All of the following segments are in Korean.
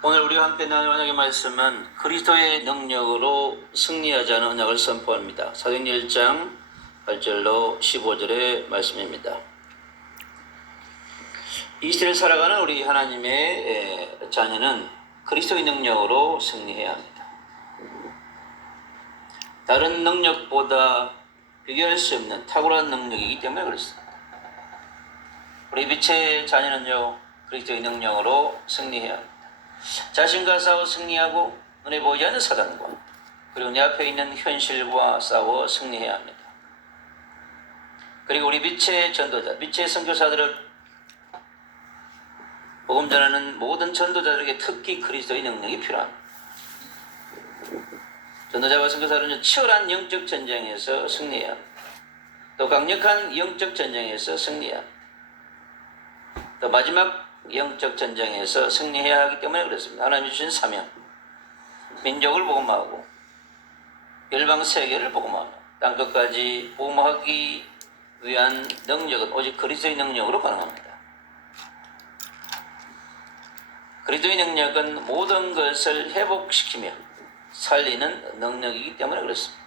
오늘 우리가 함께 나눌 언약의 말씀은 그리스도의 능력으로 승리하자는 언약을 선포합니다. 사도행전 1장 8절로 15절의 말씀입니다. 이 시대를 살아가는 우리 하나님의 자녀는 그리스도의 능력으로 승리해야 합니다. 다른 능력보다 비교할 수 없는 탁월한 능력이기 때문에 그렇습니다. 우리 빛의 자녀는요, 그리스도의 능력으로 승리해야 합니다. 자신과 싸워 승리하고 눈에 보이지 않는 사단과 그리고 내 앞에 있는 현실과 싸워 승리해야 합니다. 그리고 우리 빛의 전도자, 빛의 선교사들은 복음 전하는 모든 전도자들에게 특히 그리스도의 능력이 필요합니다. 전도자와 선교사들은 치열한 영적 전쟁에서 승리해야 합니다. 또 강력한 영적 전쟁에서 승리해야 합니다. 또 마지막 영적 전쟁에서 승리해야 하기 때문에 그렇습니다. 하나님이 주신 사명, 민족을 복음하고 열방 세계를 복음하며 땅끝까지 복음하기 위한 능력은 오직 그리스도의 능력으로 가능합니다. 그리스도의 능력은 모든 것을 회복시키며 살리는 능력이기 때문에 그렇습니다.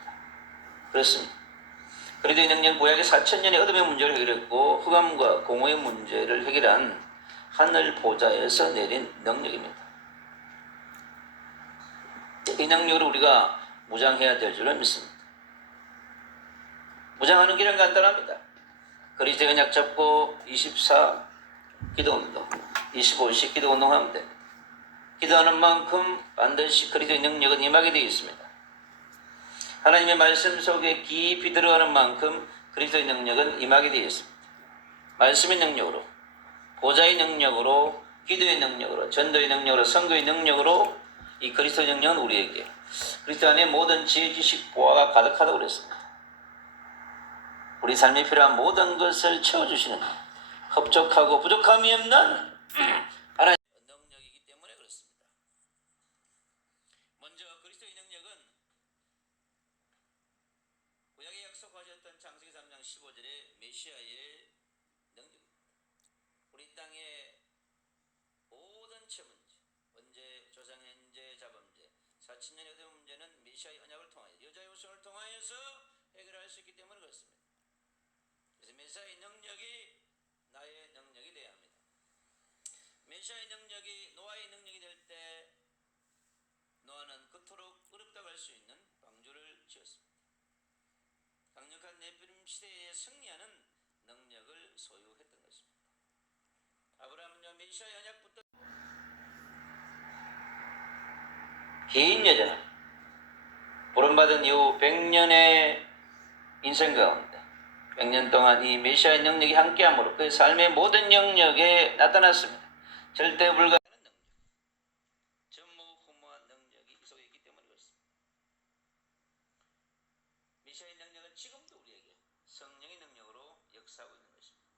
그리스도의 능력은 구약의 4,000년의 어둠의 문제를 해결했고 흑암과 공허의 문제를 해결한 하늘 보좌에서 내린 능력입니다. 이 능력으로 우리가 무장해야 될 줄을 믿습니다. 무장하는 길은 간단합니다. 그리스도의 언약 잡고 24 기도운동, 25씩 기도운동하면 됩니다. 기도하는 만큼 반드시 그리스도의 능력은 임하게 되어 있습니다. 하나님의 말씀 속에 깊이 들어가는 만큼 그리스도의 능력은 임하게 되어 있습니다. 말씀의 능력으로, 보좌의 능력으로, 기도의 능력으로, 전도의 능력으로, 선교의 능력으로 이 그리스도의 능력은 우리에게 그리스도 안에 모든 지혜, 지식, 보화가 가득하다고 그랬습니다. 우리 삶에 필요한 모든 것을 채워주시는 흡족하고 부족함이 없는 하나님의 능력이기 때문에 그렇습니다. 먼저 그리스도의 능력은 구약에 약속하셨던 창세기 3장 15절의 메시아의 능력입니다. 우리 땅의 모든 죄 문제, 원죄, 조상, 현재, 자범죄, 4,000년의 어둠 문제는 메시아의 언약을 통하여 여자의 후손을 통하여서 해결할 수 있기 때문에 그렇습니다. 그래서 메시아의 능력이 나의 능력이 되어야 합니다. 메시아의 능력이 노아의 능력이 될 때 노아는 그토록 어렵다고 할 수 있는 방주를 지었습니다. 강력한 네피림 시대에 승리하는 능력을 소유했던 것입니다. 아브라함은요, 메시아의 언약부터 긴 여정, 부름받은 이후 100년의 인생 가운데 100년 동안 이 메시아의 능력이 함께함으로 그의 삶의 모든 영역에 나타났습니다. 절대 불가능한 능력, 전무후무한 능력이 이 속에 있기 때문에 그렇습니다. 메시아의 능력은 지금도 우리에게 성령의 능력으로 역사하고 있는 것입니다.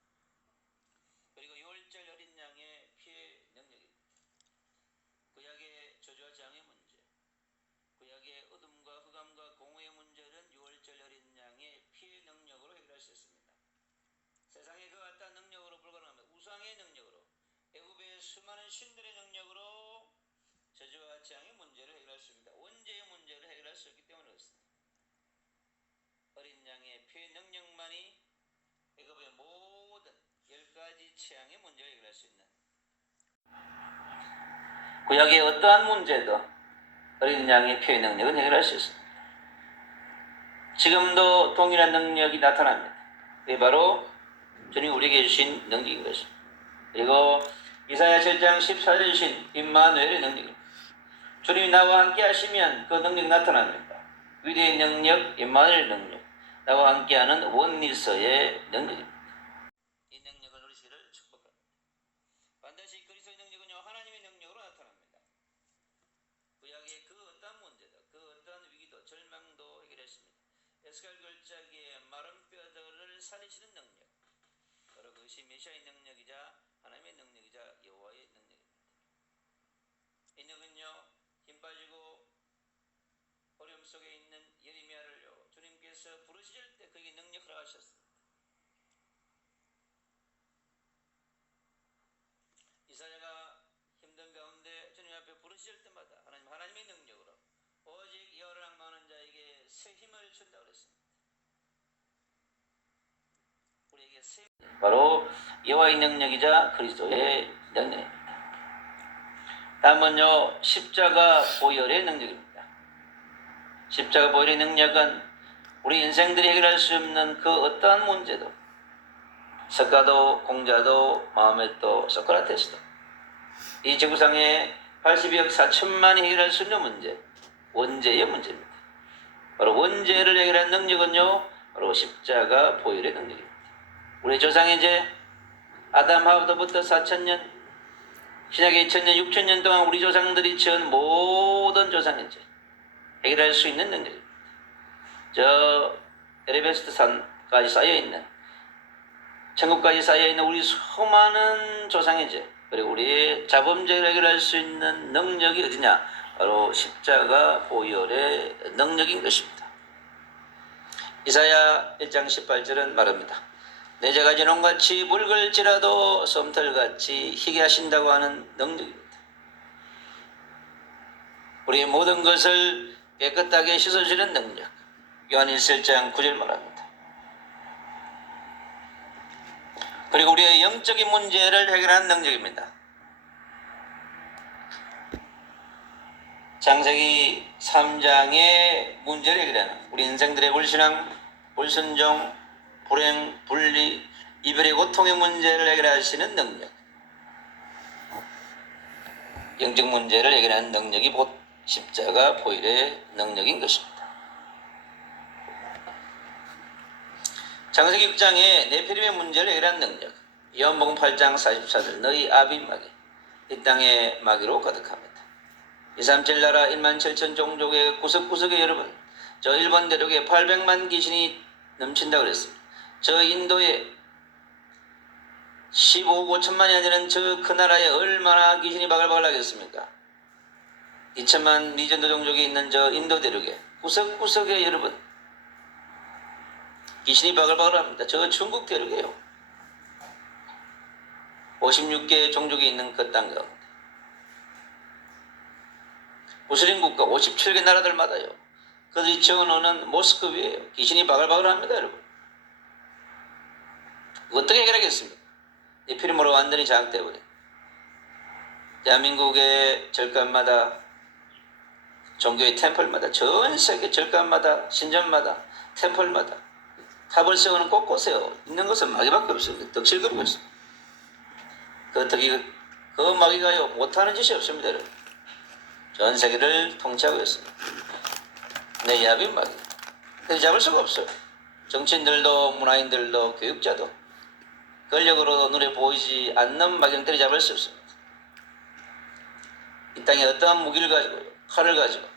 그리고 6월절 어린 양의 피의 능력입니다. 구약의 저주와 재앙의 문제, 구약의 어둠과 흑암과 공허의 문제는 6월절 어린 양의 피의 능력으로 해결할 수 있습니다. 세상에 그와 같은 능력으로 불가능합니다. 우상의 능력으로, 애굽의 수많은 신들의 능력으로 저주와 재앙의 문제를 해결할 수 있습니다. 원죄의 문제를 해결할 수 있기 때문에 그렇습니다. 어린 양의 피의 능력만이 애굽의 모든 10가지 재앙의 문제를 해결할 수 있는, 구약의 어떠한 문제도 어린 양의 피의 능력은 해결할 수 있습니다. 지금도 동일한 능력이 나타납니다. 이게 바로 주님이 우리에게 주신 능력인 것입니다. 그리고 이사야 7장 14절에 주신 임마누엘의 능력입니다. 주님이 나와 함께 하시면 그 능력이 나타납니다. 위대의 능력, 임마누엘의 능력, 나와 함께하는 원리서의 능력입니다. 이 능력을 누리시기를 축복합니다. 반드시 그리스도의 능력은요, 하나님의 능력으로 나타납니다. 구약의 그 어떠한 문제도, 그 어떠한 위기도, 절망도 해결했습니다. 에스겔 결자기의 마른 뼈들을 살리시는 능력, 바로 그것이 메시아의 능력이자 하나님의 능력이자 여호와의 능력입니다. 이 능력은요, 힘 빠지고 어려움 속에 있는 예레미야를요, 주님께서 부르실 때 그에게 능력 허락하셨습니다. 이사야가 힘든 가운데 주님 앞에 부르 새 힘을 준다고 그랬습니다. 우리에게 새 바로 여호와의 능력이자 그리스도의 능력입니다. 다음은요, 십자가 보혈의 능력입니다. 십자가 보혈의 능력은 우리 인생들이 해결할 수 없는 그 어떠한 문제도, 석가도, 공자도, 마호메도, 소크라테스도 이 지구상에 82억 4천만이 해결할 수 있는 문제, 원죄의 문제입니다. 바로 원죄를 해결한 능력은요, 바로 십자가 보혈의 능력입니다. 우리 조상의 죄, 아담 하와부터 4천년, 신약의 2000년, 6000년 동안 우리 조상들이 지은 모든 조상의 죄 해결할 수 있는 능력입니다. 저 에베레스트 산까지 쌓여있는, 천국까지 쌓여있는 우리 수많은 조상의 죄, 그리고 우리의 자범죄를 해결할 수 있는 능력이 어디냐? 바로 십자가 보혈의 능력인 것입니다. 이사야 1장 18절은 말합니다. 내 죄가 진홍같이 붉을지라도 솜털같이 희게 하신다고 하는 능력입니다. 우리의 모든 것을 깨끗하게 씻어주는 능력. 요한 1장 9절 말합니다. 그리고 우리의 영적인 문제를 해결하는 능력입니다. 창세기 3장의 문제를 해결하는 우리 인생들의 불신앙, 불순종, 불행, 분리, 이별의 고통의 문제를 해결하시는 능력, 영적 문제를 해결하는 능력이 곧 십자가 보혈의 능력인 것입니다. 창세기 6장에 네피림의 문제를 해결하는 능력, 요한복음 8장 44절 너희 아비 마귀 이 땅의 마귀로 가득합니다. 237 나라 1만 7천 종족의 구석구석에 여러분, 저 일본 대륙에 800만 귀신이 넘친다고 그랬습니다. 저 인도에 15억 5천만이 되는 저 그 나라에 얼마나 귀신이 바글바글 하겠습니까? 2천만 미전도 종족이 있는 저 인도 대륙에 구석구석에 여러분 귀신이 바글바글 합니다. 저 중국 대륙이에요. 56개 종족이 있는 그 땅 가운데 무슬림 국가 57개 나라들마다요. 그들이 정오는 모스크바예요. 귀신이 바글바글 합니다, 여러분. 어떻게 해결하겠습니까? 이 피름으로 완전히 장악되어버려. 대한민국의 절간마다, 종교의 템플마다, 전 세계 절간마다, 신전마다, 템플마다 탑을 세우는 곳곳에 있는 것은 마귀밖에 없습니다. 덕실급이 없습니다. 그 마귀가요 못하는 짓이 없습니다, 여러분. 전 세계를 통치하고 있습니다. 내 야빈 마귀. 그래서 잡을 수가 없어요. 정치인들도, 문화인들도, 교육자도 권력으로 눈에 보이지 않는 마귀는 때려잡을 수 없습니다. 이 땅에 어떠한 무기를 가지고, 칼을 가지고,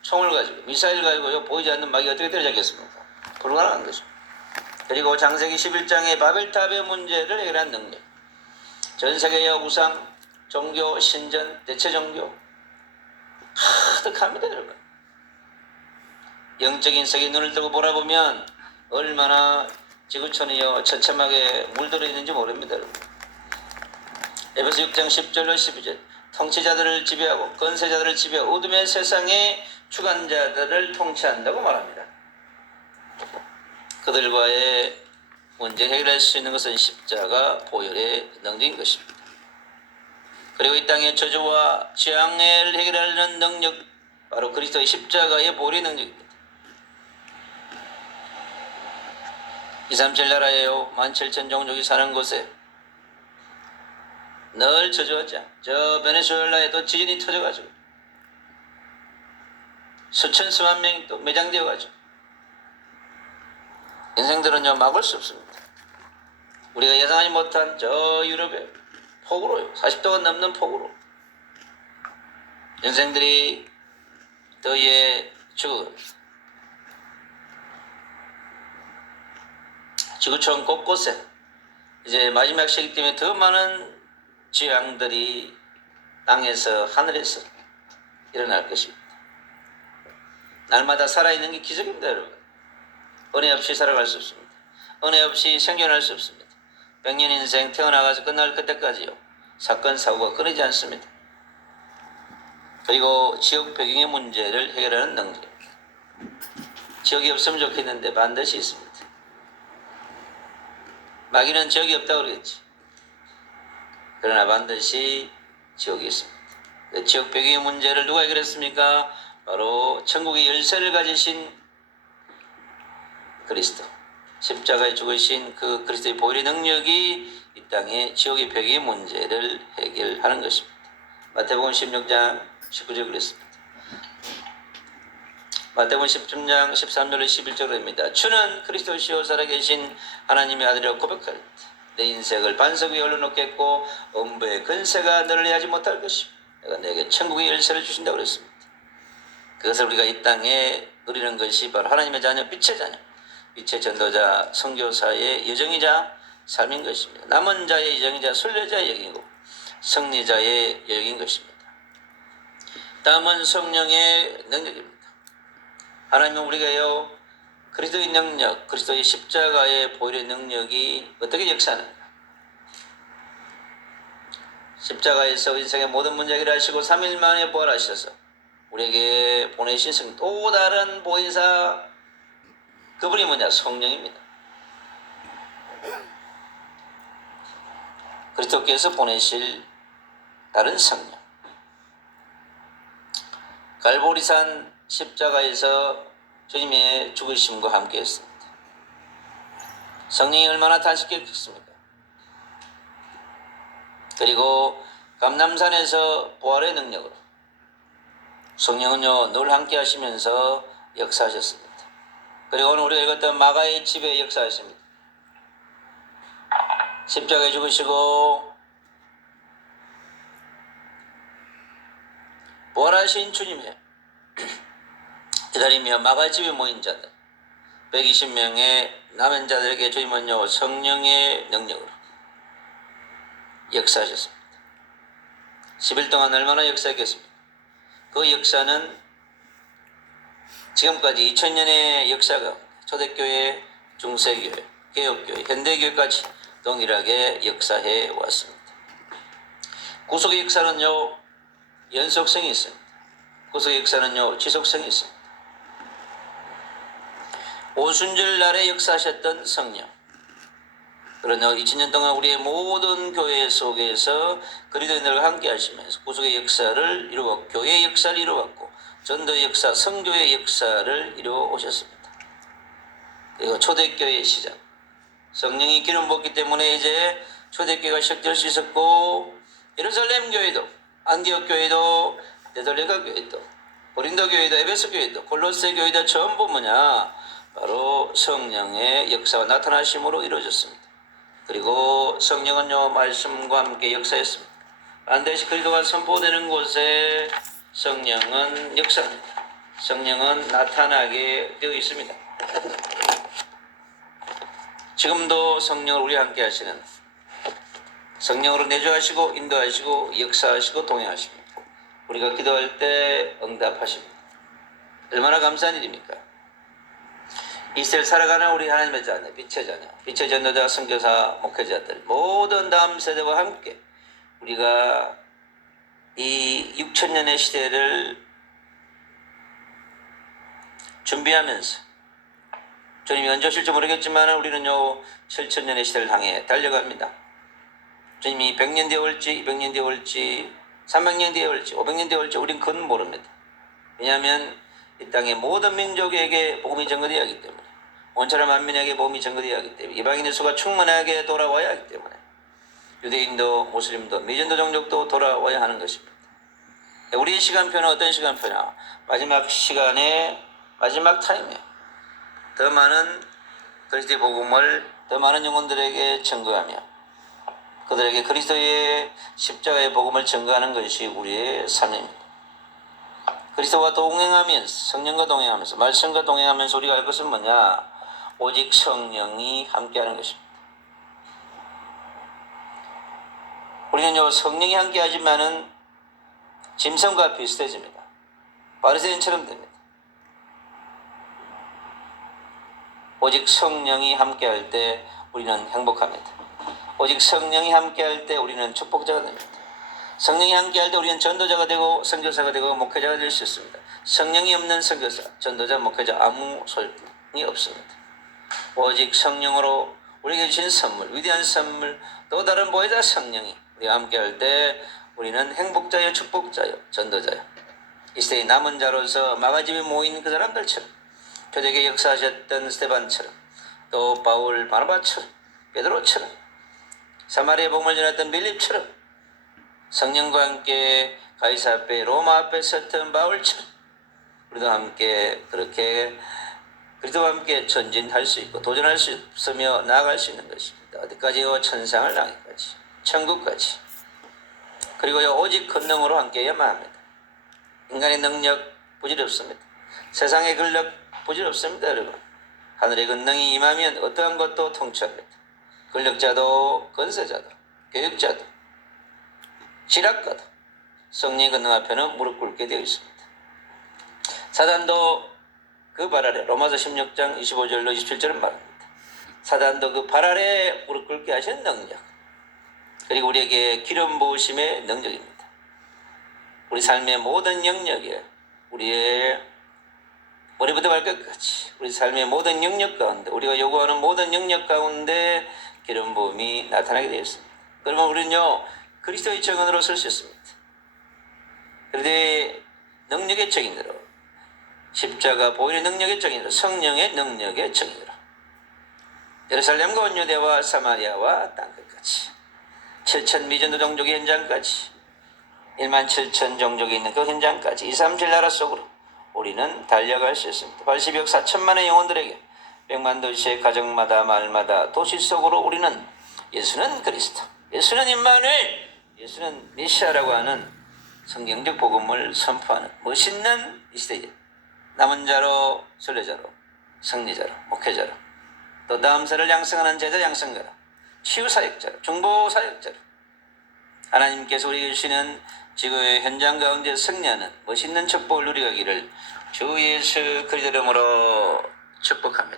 총을 가지고, 미사일을 가지고 보이지 않는 마귀가 어떻게 때려잡겠습니까? 불가능한 것입니다. 그리고 창세기 11장의 바벨탑의 문제를 해결한 능력. 전 세계의 우상, 종교, 신전, 대체 종교 가득합니다, 여러분. 영적인 세계 눈을 뜨고 보라보면 얼마나 지구촌이요 처참하게 물들어 있는지 모릅니다, 여러분. 에베소 6장 10절로 12절 통치자들을 지배하고 권세자들을 지배하고 어둠의 세상의 주관자들을 통치한다고 말합니다. 그들과의 문제 해결할 수 있는 것은 십자가 보혈의 능력인 것입니다. 그리고 이 땅의 저주와 재앙을 해결하려는 능력, 바로 그리스도의 십자가의 보혈의 능력입니다. 237 나라에요 17,000 종족이 사는 곳에 늘 저주하자. 저 베네수엘라에도 지진이 터져가지고 수천 수만 명이 또 매장되어가지고 인생들은요 막을 수 없습니다. 우리가 예상하지 못한 저 유럽의 폭우로요 40도가 넘는 폭우로 인생들이 더위에 죽어갑니다. 지구촌 곳곳에 이제 마지막 시기 때문에 더 많은 재앙들이 땅에서 하늘에서 일어날 것입니다. 날마다 살아있는 게 기적입니다, 여러분. 은혜 없이 살아갈 수 없습니다. 은혜 없이 생존할 수 없습니다. 100년 인생 태어나가서 끝날 그때까지요 사건 사고가 끊이지 않습니다. 그리고 지역 배경의 문제를 해결하는 능력입니다. 지옥이 없으면 좋겠는데 반드시 있습니다. 마귀는 지옥이 없다고 그러겠지. 그러나 반드시 지옥이 있습니다. 그 지옥 배경의 문제를 누가 해결했습니까? 바로 천국의 열쇠를 가지신 그리스도, 십자가에 죽으신 그 그리스도의 보혈의 능력이 이 땅에 지옥의 배경의 문제를 해결하는 것입니다. 마태복음 16장 19절 그랬습니다. 마태복음 10장 13절로 11절입니다. 주는 그리스도시요 살아계신 하나님의 아들이라고 고백할 때 내 인생을 반석 위에 올려놓겠고 음부의 근세가 너를 해하지 못할 것이며 내가 내게 천국의 열쇠를 주신다고 그랬습니다. 그것을 우리가 이 땅에 누리는 것이 바로 하나님의 자녀, 빛의 자녀, 빛의 전도자, 선교사의 여정이자 삶인 것입니다. 남은 자의 여정이자 순례자의 여정이고 승리자의 여정인 것입니다. 다음은 성령의 능력입니다. 하나님은 우리가요 그리스도의 능력, 그리스도의 십자가의 보혈의 능력이 어떻게 역사하는가? 십자가에서 인생의 모든 문제 해결하시고 3일 만에 부활하셔서 우리에게 보내신 성 또 다른 보혜사, 그분이 뭐냐? 성령입니다. 그리스도께서 보내실 다른 성령. 갈보리산 십자가에서 주님의 죽으심과 함께 했습니다. 성령이 얼마나 탄식했습니까? 그리고 감람산에서 부활의 능력으로 성령은요 늘 함께 하시면서 역사하셨습니다. 그리고 오늘 우리가 읽었던 마가의 집에 역사하십니다. 십자가에 죽으시고 부활하신 주님의 기다리며 마가의 집에 모인 자들 120명의 남은 자들에게 주님은요 성령의 능력으로 역사하셨습니다. 10일 동안 얼마나 역사했겠습니까? 그 역사는 지금까지 2000년의 역사가 초대교회, 중세교회, 개혁교회, 현대교회까지 동일하게 역사해 왔습니다. 구속의 역사는요 연속성이 있습니다. 구속의 역사는요 지속성이 있습니다. 오순절 날에 역사하셨던 성령, 그러나 2000년 동안 우리의 모든 교회 속에서 그리스도인들과 함께 하시면서 구속의 역사를 이루었고 교회의 역사를 이루었고 전도의 역사, 성교의 역사를 이루어 오셨습니다. 그리고 초대교회의 시작, 성령이 기름 부었기 때문에 이제 초대교회가 시작될 수 있었고 예루살렘 교회도, 안디옥 교회도, 데살로니가 교회도, 고린도 교회도, 에베소 교회도, 골로새 교회도 전부 뭐냐? 바로 성령의 역사가 나타나심으로 이루어졌습니다. 그리고 성령은요 말씀과 함께 역사했습니다. 반드시 그리스도가 선포되는 곳에 성령은 역사합니다. 성령은 나타나게 되어 있습니다. 지금도 성령을 우리와 함께 하시는, 성령으로 내주하시고 인도하시고 역사하시고 동행하십니다. 우리가 기도할 때 응답하십니다. 얼마나 감사한 일입니까? 이 세를 살아가는 우리 하나님의 자녀, 빛의 자녀, 빛의 전도자, 선교사, 목회자들 모든 다음 세대와 함께 우리가 이 6000년의 시대를 준비하면서 주님이 언제 오실지 모르겠지만 우리는요 7000년의 시대를 향해 달려갑니다. 주님이 100년 뒤에 올지 200년 뒤에 올지 300년 뒤에 올지 500년 뒤에 올지 우리는 그건 모릅니다. 왜냐하면 이 땅의 모든 민족에게 복음이 전거되어야 하기 때문에, 온 사람 만민에게 복음이 전거되어야 하기 때문에, 이방인의 수가 충만하게 돌아와야 하기 때문에 유대인도 모슬림도 미전도 종족도 돌아와야 하는 것입니다. 우리의 시간표는 어떤 시간표냐? 마지막 시간에 마지막 타임에 더 많은 그리스도의 복음을 더 많은 영혼들에게 증거하며 그들에게 그리스도의 십자가의 복음을 증거하는 것이 우리의 삶입니다. 그리스도와 동행하면서, 성령과 동행하면서, 말씀과 동행하면서 우리가 할 것은 뭐냐? 오직 성령이 함께하는 것입니다. 우리는요 성령이 함께하지만은 짐승과 비슷해집니다. 바리새인처럼 됩니다. 오직 성령이 함께할 때 우리는 행복합니다. 오직 성령이 함께할 때 우리는 축복자가 됩니다. 성령이 함께할 때 우리는 전도자가 되고 선교사가 되고 목회자가 될 수 있습니다. 성령이 없는 선교사, 전도자, 목회자 아무 소용이 없습니다. 오직 성령으로 우리에게 주신 선물, 위대한 선물, 또 다른 보혜자 성령이 우리와 함께할 때 우리는 행복자요, 축복자요, 전도자요. 이 시대의 남은 자로서 마가집에 모인 그 사람들처럼, 표적의 역사하셨던 스테반처럼, 또 바울, 바나바처럼, 베드로처럼, 사마리아 복음을 전했던 빌립처럼, 성령과 함께 가이사 앞에, 로마 앞에 섰던 바울처럼 우리도 함께 그렇게 그리스도와 함께 전진할 수 있고 도전할 수 있으며 나아갈 수 있는 것입니다. 어디까지요? 천상을 향해까지, 천국까지. 그리고요, 오직 권능으로 함께해야만 합니다. 인간의 능력 부질없습니다. 세상의 근력 부질없습니다. 여러분, 하늘의 권능이 임하면 어떠한 것도 통치합니다. 권력자도 권세자도 교육자도 지략가도 성령의 권능 앞에는 무릎 꿇게 되어 있습니다. 사단도 그 발 아래, 로마서 16장 25절로 27절은 말합니다. 사단도 그 발 아래 무릎 꿇게 하신 능력, 그리고 우리에게 기름 부으심의 능력입니다. 우리 삶의 모든 영역에, 우리의 머리부터 발끝까지 우리 삶의 모든 영역 가운데, 우리가 요구하는 모든 영역 가운데 기름 부음이 나타나게 되어 있습니다. 그러면 우리는요, 그리스도의 정언으로 설 수 있습니다. 그런데 능력의 정인으로, 십자가 보혈의 능력의 정인으로, 성령의 능력의 정인으로, 예루살렘과 온 유대와 사마리아와 땅끝까지, 7천 미전도 종족의 현장까지, 1만 7천 종족이 있는 그 현장까지, 2, 3, 7 나라 속으로 우리는 달려갈 수 있습니다. 80억 4천만의 영혼들에게, 100만 도시의 가정마다 마을마다 도시 속으로 우리는 예수는 그리스도, 예수는 임마누엘, 예수는 메시아라고 하는 성경적 복음을 선포하는 멋있는 이 시대에 남은 자로, 순례자로, 승리자로, 목회자로, 또 다음 세를 양성하는 제자 양성자로, 치유사역자로, 중보사역자로, 하나님께서 우리에게 주시는 지구의 현장 가운데 승리하는 멋있는 축복을 누리가기를 주 예수 그리스도 이름으로 축복합니다.